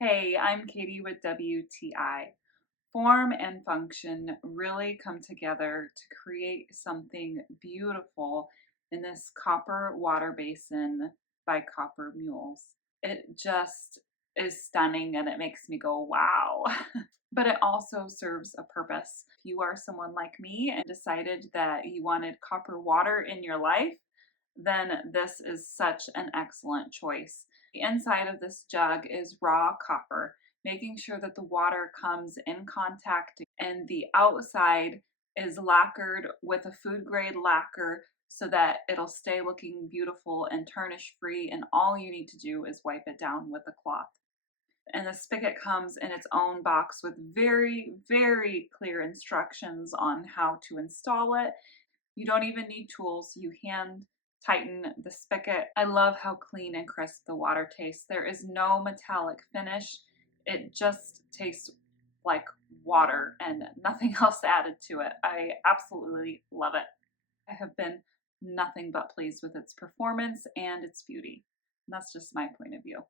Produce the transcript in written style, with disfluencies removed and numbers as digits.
Hey, I'm Katie with WTI. Form and function really come together to create something beautiful in this copper water basin by Copper Mules. It just is stunning and it makes me go, wow. But it also serves a purpose. If you are someone like me and decided that you wanted copper water in your life, then this is such an excellent choice. The inside of this jug is raw copper, making sure that the water comes in contact, and the outside is lacquered with a food grade lacquer so that it'll stay looking beautiful and tarnish free, and all you need to do is wipe it down with a cloth. And the spigot comes in its own box with very, very clear instructions on how to install it. You don't even need tools. You hand tighten the spigot. I love how clean and crisp the water tastes. There is no metallic finish. It just tastes like water and nothing else added to it. I absolutely love it. I have been nothing but pleased with its performance and its beauty. And that's just my point of view.